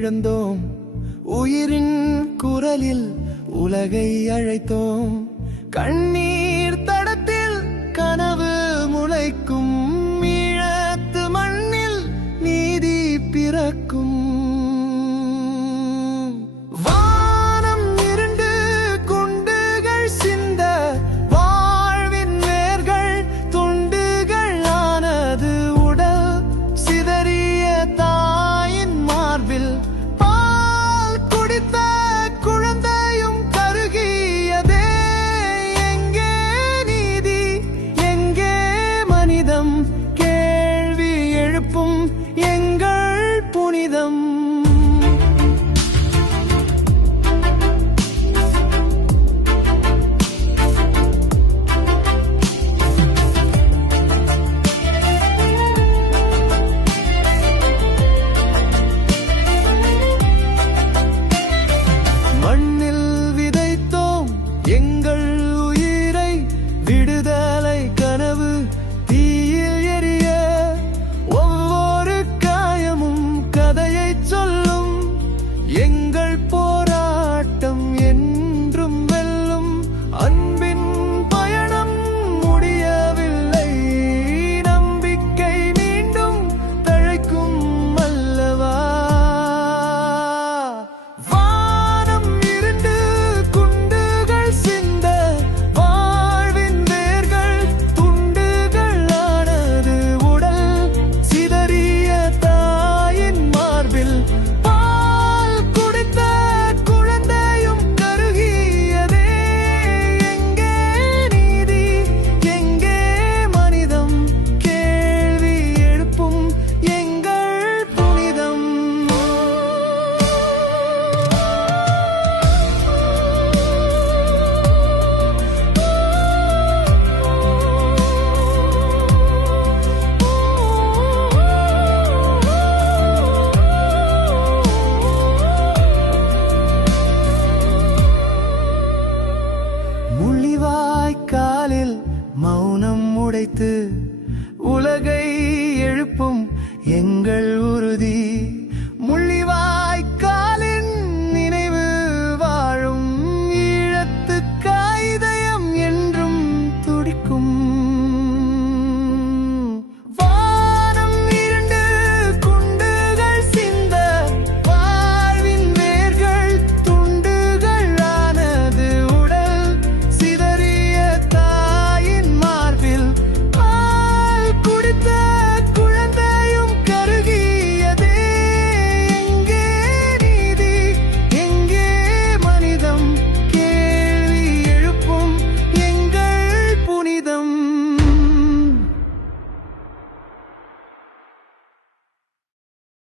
இழந்தோம். உயிரின் குரலில் உலகை அழைத்தோம். கண்ணீர் தடத்தில் கனவு முளைக்கும். ஈழத்து மண்ணில் நீதி பிறக்கும். உயிர்ப்பும் எங்கள் புனிதம். மௌனம் உடைத்து உலகை எழுப்பும் எங்கள் உறுதி.